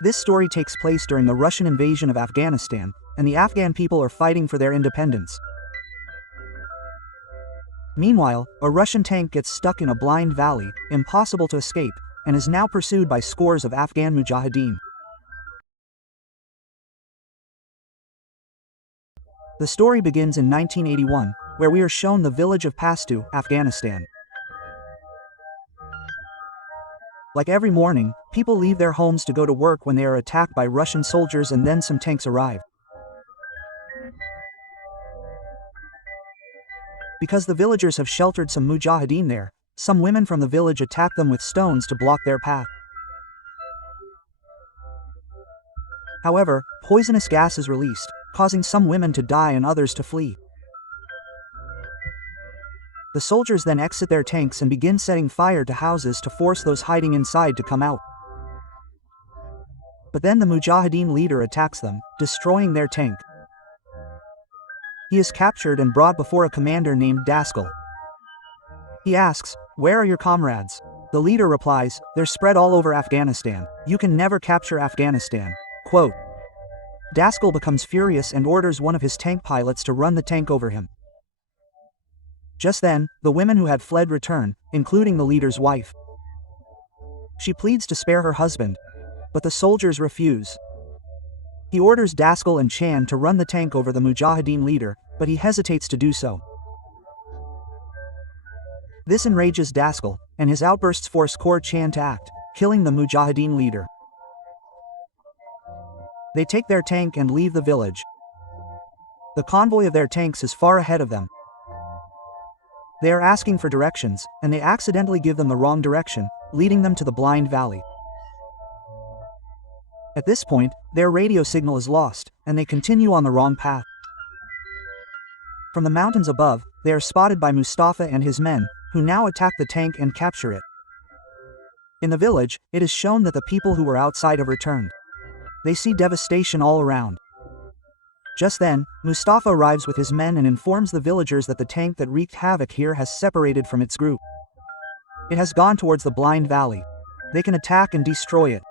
This story takes place during the Russian invasion of Afghanistan, and the Afghan people are fighting for their independence. Meanwhile, a Russian tank gets stuck in a blind valley, impossible to escape, and is now pursued by scores of Afghan mujahideen. The story begins in 1981, where we are shown the village of Pastu, Afghanistan. Like every morning, people leave their homes to go to work when they are attacked by Russian soldiers, and then some tanks arrive. Because the villagers have sheltered some mujahideen there, some women from the village attack them with stones to block their path. However, poisonous gas is released, causing some women to die and others to flee. The soldiers then exit their tanks and begin setting fire to houses to force those hiding inside to come out. But then the mujahideen leader attacks them, destroying their tank. He is captured and brought before a commander named Daskal. He asks, "Where are your comrades?" The leader replies, "They're spread all over Afghanistan. You can never capture Afghanistan." Quote. Daskal becomes furious and orders one of his tank pilots to run the tank over him. Just then, the women who had fled return, including the leader's wife. She pleads to spare her husband, but the soldiers refuse. He orders Daskal and Chan to run the tank over the mujahideen leader, but he hesitates to do so. This enrages Daskal, and his outbursts force Kaur Chan to act, killing the mujahideen leader. They take their tank and leave the village. The convoy of their tanks is far ahead of them. They are asking for directions, and they accidentally give them the wrong direction, leading them to the blind valley. At this point, their radio signal is lost, and they continue on the wrong path. From the mountains above, they are spotted by Mustafa and his men, who now attack the tank and capture it. In the village, it is shown that the people who were outside have returned. They see devastation all around. Just then, Mustafa arrives with his men and informs the villagers that the tank that wreaked havoc here has separated from its group. It has gone towards the blind valley. They can attack and destroy it.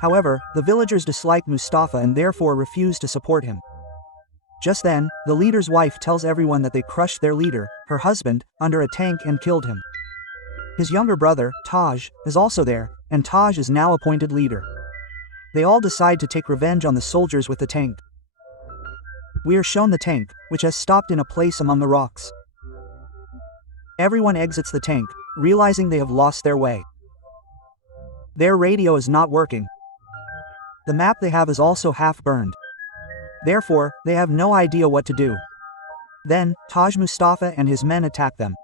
However, the villagers dislike Mustafa and therefore refuse to support him. Just then, the leader's wife tells everyone that they crushed their leader, her husband, under a tank and killed him. His younger brother, Taj, is also there, and Taj is now appointed leader. They all decide to take revenge on the soldiers with the tank. We are shown the tank, which has stopped in a place among the rocks. Everyone exits the tank, realizing they have lost their way. Their radio is not working. The map they have is also half burned. Therefore, they have no idea what to do. Then, Taj Mustafa and his men attack them.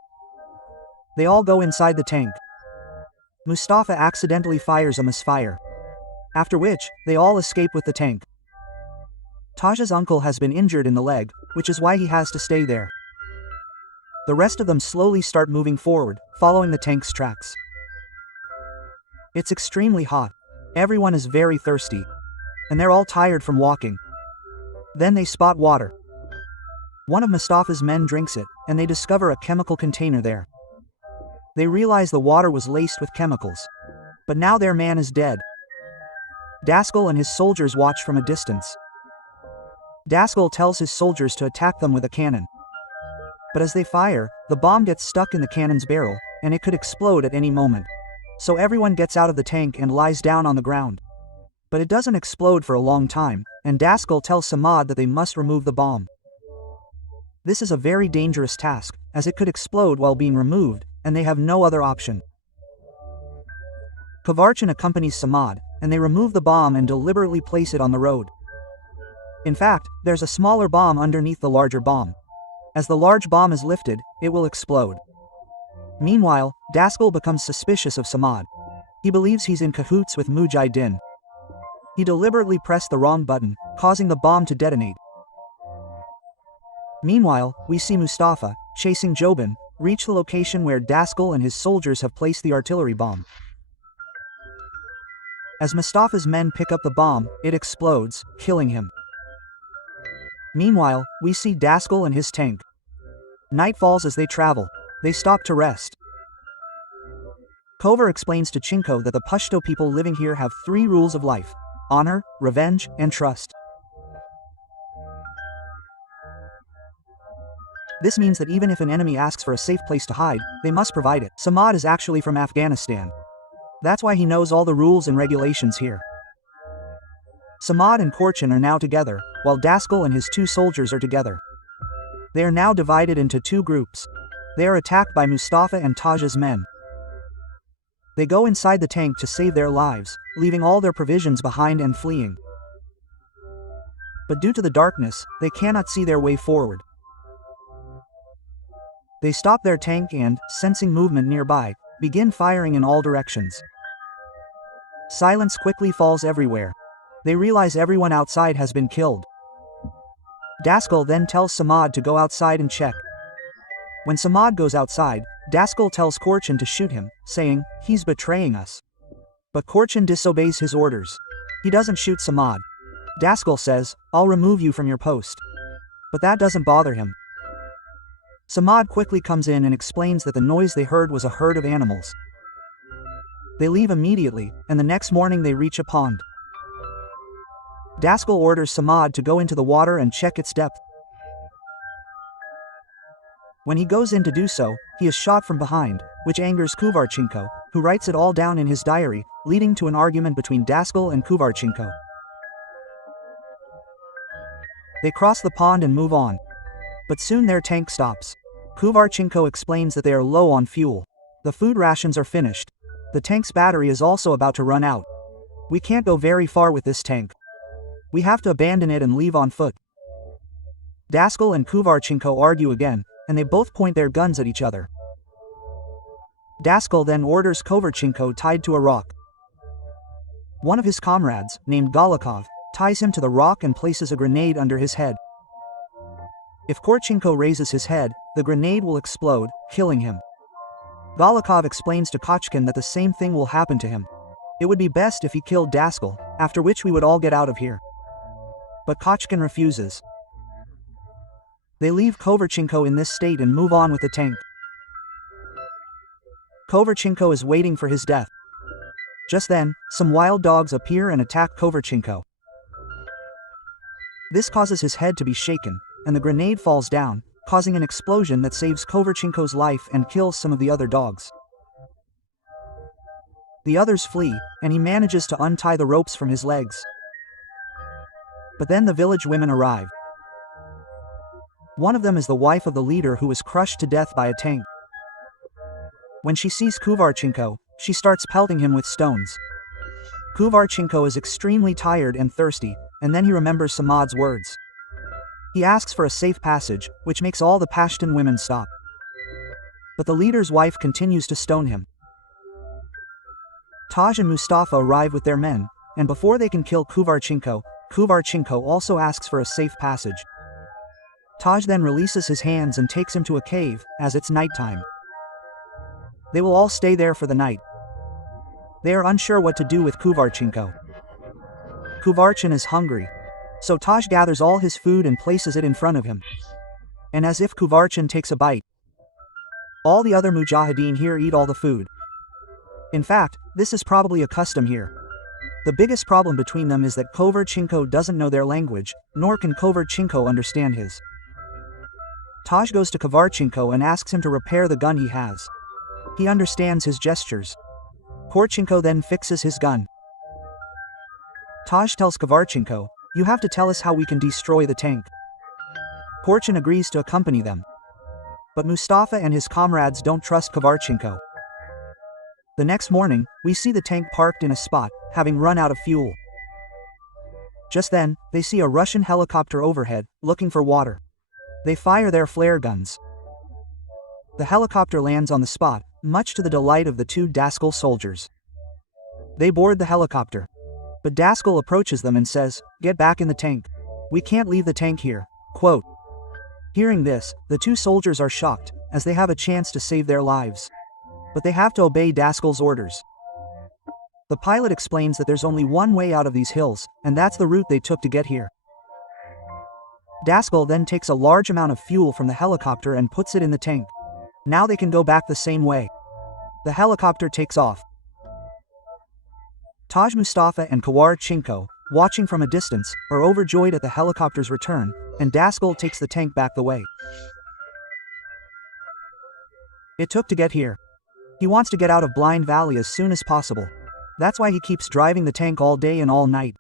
They all go inside the tank. Mustafa accidentally fires a misfire. After which, they all escape with the tank. Taj's uncle has been injured in the leg, which is why he has to stay there. The rest of them slowly start moving forward, following the tank's tracks. It's extremely hot. Everyone is very thirsty. And they're all tired from walking. Then they spot water. One of Mustafa's men drinks it, and they discover a chemical container there. They realize the water was laced with chemicals. But now their man is dead. Daskal and his soldiers watch from a distance. Daskal tells his soldiers to attack them with a cannon. But as they fire, the bomb gets stuck in the cannon's barrel, and it could explode at any moment. So everyone gets out of the tank and lies down on the ground. But it doesn't explode for a long time, and Daskal tells Samad that they must remove the bomb. This is a very dangerous task, as it could explode while being removed, and they have no other option. Kavarchan accompanies Samad, and they remove the bomb and deliberately place it on the road. In fact, there's a smaller bomb underneath the larger bomb. As the large bomb is lifted, it will explode. Meanwhile, Daskal becomes suspicious of Samad. He believes he's in cahoots with Mujahideen. He deliberately pressed the wrong button, causing the bomb to detonate. Meanwhile, we see Mustafa, chasing Jobin, reach the location where Daskal and his soldiers have placed the artillery bomb. As Mustafa's men pick up the bomb, it explodes, killing him. Meanwhile, we see Daskal and his tank. Night falls as they travel. They stop to rest. Kovar explains to Chinko that the Pashto people living here have 3 rules of life: honor, revenge, and trust. This means that even if an enemy asks for a safe place to hide, they must provide it. Samad is actually from Afghanistan. That's why he knows all the rules and regulations here. Samad and Korchin are now together, while Daskal and his 2 soldiers are together. They are now divided into 2 groups. They are attacked by Mustafa and Taj's men. They go inside the tank to save their lives, leaving all their provisions behind and fleeing. But due to the darkness, they cannot see their way forward. They stop their tank and, sensing movement nearby, begin firing in all directions. Silence quickly falls everywhere. They realize everyone outside has been killed. Daskal then tells Samad to go outside and check. When Samad goes outside, Daskal tells Korchin to shoot him, saying, "He's betraying us." But Korchin disobeys his orders. He doesn't shoot Samad. Daskal says, "I'll remove you from your post." But that doesn't bother him. Samad quickly comes in and explains that the noise they heard was a herd of animals. They leave immediately, and the next morning they reach a pond. Daskal orders Samad to go into the water and check its depth. When he goes in to do so, he is shot from behind, which angers Kuvarchenko, who writes it all down in his diary, leading to an argument between Daskal and Kuvarchenko. They cross the pond and move on. But soon their tank stops. Kuvarchenko explains that they are low on fuel. The food rations are finished. The tank's battery is also about to run out. "We can't go very far with this tank. We have to abandon it and leave on foot." Daskal and Kuvarchenko argue again, and they both point their guns at each other. Daskal then orders Kovarchenko tied to a rock. One of his comrades, named Golikov, ties him to the rock and places a grenade under his head. If Korchenko raises his head, the grenade will explode, killing him. Golikov explains to Kochkin that the same thing will happen to him. It would be best if he killed Daskal, after which we would all get out of here. But Kochkin refuses. They leave Kovarchenko in this state and move on with the tank. Kovarchenko is waiting for his death. Just then, some wild dogs appear and attack Kovarchenko. This causes his head to be shaken, and the grenade falls down, causing an explosion that saves Kovarchenko's life and kills some of the other dogs. The others flee, and he manages to untie the ropes from his legs. But then the village women arrive. One of them is the wife of the leader who was crushed to death by a tank. When she sees Kuvarchenko, she starts pelting him with stones. Kuvarchenko is extremely tired and thirsty, and then he remembers Samad's words. He asks for a safe passage, which makes all the Pashtun women stop. But the leader's wife continues to stone him. Taj and Mustafa arrive with their men, and before they can kill Kuvarchenko, Kuvarchenko also asks for a safe passage. Taj then releases his hands and takes him to a cave, as it's nighttime. They will all stay there for the night. They are unsure what to do with Kuvarchenko. Kuvarchin is hungry. So Taj gathers all his food and places it in front of him. And as if Kuvarchin takes a bite, all the other Mujahideen here eat all the food. In fact, this is probably a custom here. The biggest problem between them is that Kovarchenko doesn't know their language, nor can Kovarchenko understand his. Taj goes to Kovarchenko and asks him to repair the gun he has. He understands his gestures. Korchenko then fixes his gun. Taj tells Kovarchenko, "You have to tell us how we can destroy the tank." Korchin agrees to accompany them. But Mustafa and his comrades don't trust Kovarchenko. The next morning, we see the tank parked in a spot, having run out of fuel. Just then, they see a Russian helicopter overhead, looking for water. They fire their flare guns. The helicopter lands on the spot, much to the delight of the 2 Daskal soldiers. They board the helicopter. But Daskal approaches them and says, "Get back in the tank. We can't leave the tank here." Quote. Hearing this, the 2 soldiers are shocked, as they have a chance to save their lives. But they have to obey Daskal's orders. The pilot explains that there's only one way out of these hills, and that's the route they took to get here. Daskal then takes a large amount of fuel from the helicopter and puts it in the tank. Now they can go back the same way. The helicopter takes off. Taj Mustafa and Kowalchenko, watching from a distance, are overjoyed at the helicopter's return, and Daskal takes the tank back the way it took to get here. He wants to get out of Blind Valley as soon as possible. That's why he keeps driving the tank all day and all night.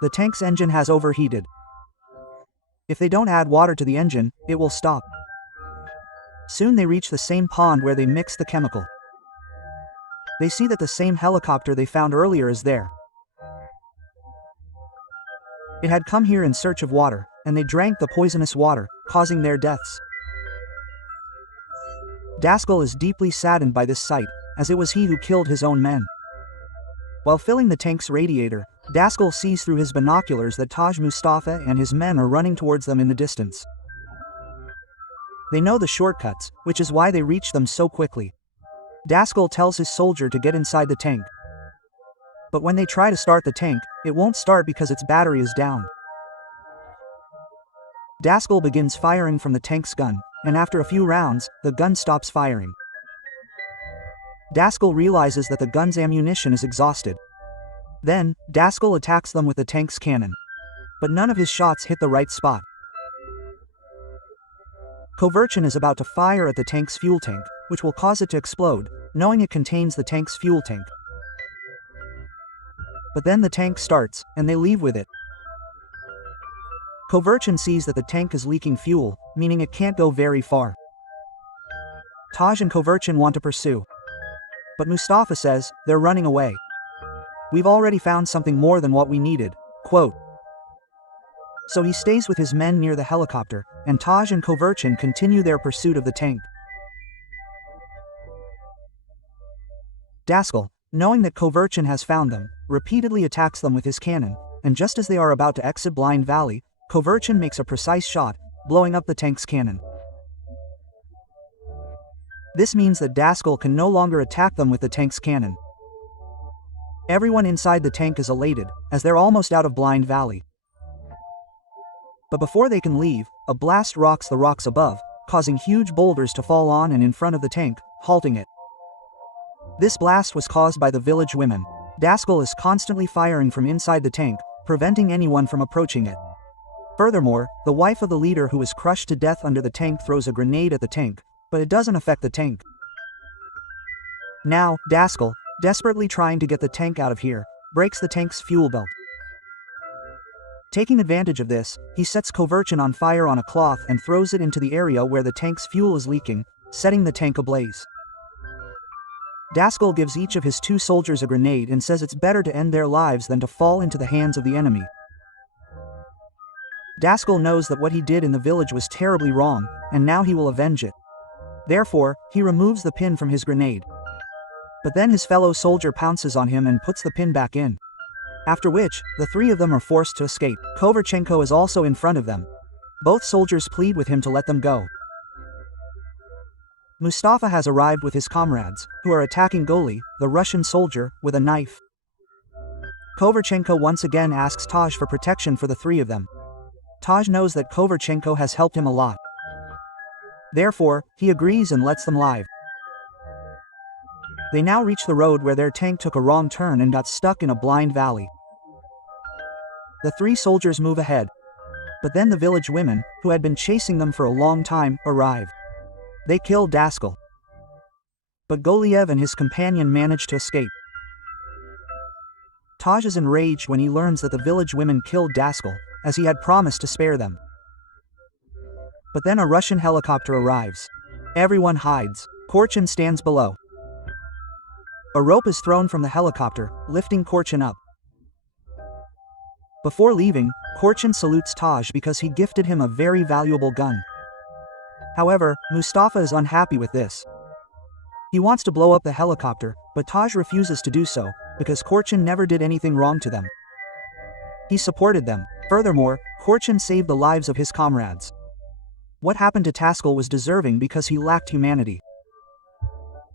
The tank's engine has overheated. If they don't add water to the engine, it will stop. Soon they reach the same pond where they mix the chemical. They see that the same helicopter they found earlier is there. It had come here in search of water, and they drank the poisonous water, causing their deaths. Daskal is deeply saddened by this sight, as it was he who killed his own men. While filling the tank's radiator, Daskal sees through his binoculars that Taj Mustafa and his men are running towards them in the distance. They know the shortcuts, which is why they reach them so quickly. Daskal tells his soldier to get inside the tank. But when they try to start the tank, it won't start because its battery is down. Daskal begins firing from the tank's gun, and after a few rounds, the gun stops firing. Daskal realizes that the gun's ammunition is exhausted. Then, Daskal attacks them with the tank's cannon. But none of his shots hit the right spot. Kowalchenko is about to fire at the tank's fuel tank, which will cause it to explode, knowing it contains the tank's fuel tank. But then the tank starts, and they leave with it. Kowalchenko sees that the tank is leaking fuel, meaning it can't go very far. Taj and Kowalchenko want to pursue. But Mustafa says, they're running away. We've already found something more than what we needed, quote. So he stays with his men near the helicopter, and Taj and Kowalchenko continue their pursuit of the tank. Daskal, knowing that Kowalchenko has found them, repeatedly attacks them with his cannon, and just as they are about to exit Blind Valley, Kowalchenko makes a precise shot, blowing up the tank's cannon. This means that Daskal can no longer attack them with the tank's cannon. Everyone inside the tank is elated, as they're almost out of Blind Valley. But before they can leave, a blast rocks the rocks above, causing huge boulders to fall on and in front of the tank, halting it. This blast was caused by the village women. Daskal is constantly firing from inside the tank, preventing anyone from approaching it. Furthermore, the wife of the leader who is crushed to death under the tank throws a grenade at the tank, but it doesn't affect the tank. Now, Daskal, desperately trying to get the tank out of here, breaks the tank's fuel belt. Taking advantage of this, he sets Kowalchenko on fire on a cloth and throws it into the area where the tank's fuel is leaking, setting the tank ablaze. Daskal gives each of his 2 soldiers a grenade and says it's better to end their lives than to fall into the hands of the enemy. Daskal knows that what he did in the village was terribly wrong, and now he will avenge it. Therefore, he removes the pin from his grenade. But then his fellow soldier pounces on him and puts the pin back in. After which, the 3 of them are forced to escape. Kowalchenko is also in front of them. Both soldiers plead with him to let them go. Mustafa has arrived with his comrades, who are attacking Goli, the Russian soldier, with a knife. Kowalchenko once again asks Taj for protection for the 3 of them. Taj knows that Kowalchenko has helped him a lot. Therefore, he agrees and lets them live. They now reach the road where their tank took a wrong turn and got stuck in a blind valley. The 3 soldiers move ahead. But then the village women, who had been chasing them for a long time, arrive. They kill Daskal. But Goliev and his companion manage to escape. Taj is enraged when he learns that the village women killed Daskal, as he had promised to spare them. But then a Russian helicopter arrives. Everyone hides. Kowalchenko stands below. A rope is thrown from the helicopter, lifting Kowalchenko up. Before leaving, Kowalchenko salutes Taj because he gifted him a very valuable gun. However, Mustafa is unhappy with this. He wants to blow up the helicopter, but Taj refuses to do so, because Kowalchenko never did anything wrong to them. He supported them. Furthermore, Kowalchenko saved the lives of his comrades. What happened to Daskal was deserving because he lacked humanity.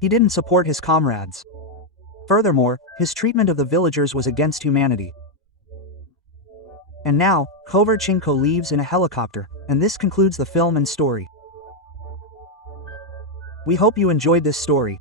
He didn't support his comrades. Furthermore, his treatment of the villagers was against humanity. And now, Kowalchenko leaves in a helicopter, and this concludes the film and story. We hope you enjoyed this story.